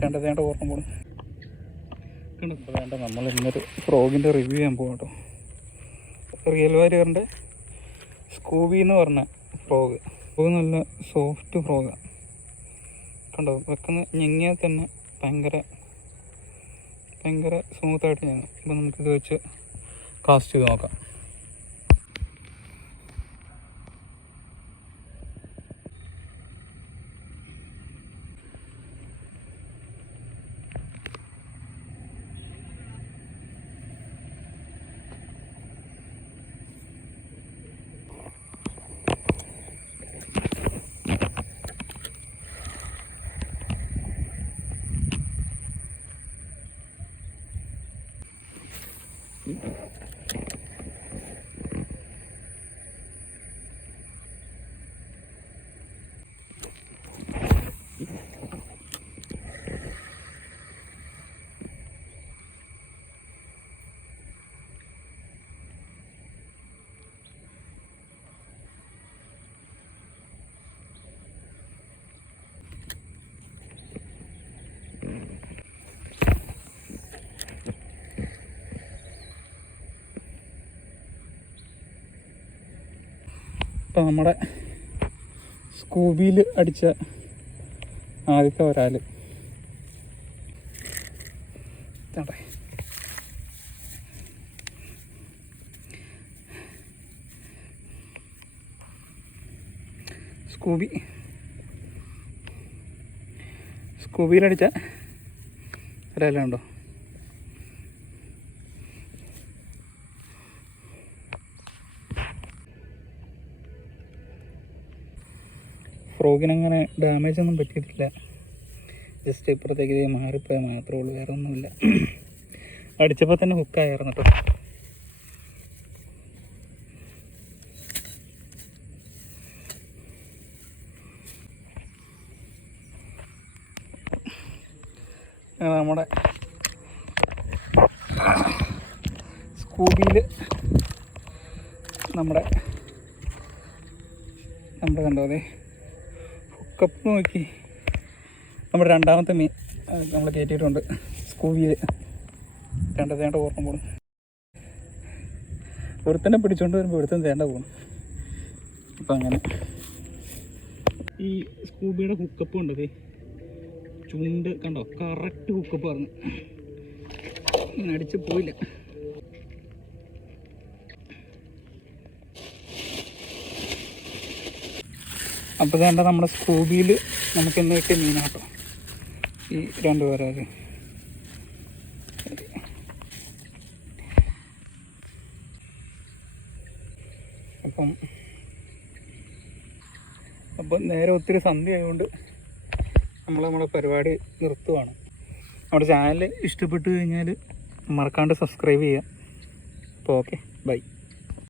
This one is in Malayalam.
വേണ്ട ഓർമ്മ പോകണം. വേണ്ട നമ്മൾ ഇന്നൊരു ഫ്രോഗിൻ്റെ റിവ്യൂ ചെയ്യാൻ പോകും കേട്ടോ. റിയൽ വാരിയറിൻ്റെ സ്കൂബി എന്ന് പറഞ്ഞ ഫ്രോഗ് നല്ല സോഫ്റ്റ് ഫ്രോഗാണ് കണ്ടോ. വെക്കുന്ന ഞെങ്ങിയാൽ തന്നെ ഭയങ്കര സ്മൂത്തായിട്ട് ഞങ്ങൾ. അപ്പോൾ നമുക്കിത് വെച്ച് കാസ്റ്റ് ചെയ്ത് നോക്കാം. ഇപ്പോൾ നമ്മുടെ സ്കൂബിയിൽ അടിച്ച ആദ്യത്തെ ഒരാൾ സ്കൂബിയിലടിച്ച ഒരാളുണ്ടോ. ഫ്രോഗിനങ്ങനെ ഡാമേജ് ഒന്നും പറ്റിയിട്ടില്ല. ജസ്റ്റ് ഇപ്പുറത്തേക്ക് ഇതേ മാറിപ്പോയാൽ മാത്രമേ ഉള്ളൂ, വേറെ ഒന്നുമില്ല. അടിച്ചപ്പോൾ തന്നെ ഹുക്കായിരുന്നു കേട്ടോ. നമ്മുടെ സ്കൂബിയിൽ നമ്മുടെ കണ്ടോ അതെ ഹുക്കപ്പ് നോക്കി നമ്മുടെ രണ്ടാമത്തെ മീൻ നമ്മൾ കയറ്റിയിട്ടുണ്ട് സ്കൂബിയിൽ. വേണ്ട ഓർമ്മ പോകണം. ഒരുത്തന്നെ പിടിച്ചുകൊണ്ട് വരുമ്പോൾ ഒരുത്തൻ വേണ്ട പോകണം. അപ്പം അങ്ങനെ ഈ സ്കൂബിയുടെ ഹുക്കപ്പ് ഉണ്ടത് ചുണ്ട് കണ്ടോ, കറക്റ്റ് ഹുക്കപ്പ് പറഞ്ഞു. ഇങ്ങനെ അടിച്ച് പോയില്ല. അപ്പോൾ വേണ്ട നമ്മുടെ സ്കൂബിയിൽ നമുക്ക് ഇന്ന് കിട്ടിയ മീനാട്ടോ ഈ രണ്ടുപേരത്. അപ്പം നേരെ ഒത്തിരി സന്ധ്യ ആയതുകൊണ്ട് നമ്മുടെ പരിപാടി നിർത്തുവാണ്. നമ്മുടെ ചാനൽ ഇഷ്ടപ്പെട്ടു കഴിഞ്ഞാൽ മറക്കാണ്ട് സബ്സ്ക്രൈബ് ചെയ്യാം. അപ്പോൾ ഓക്കെ, ബൈ.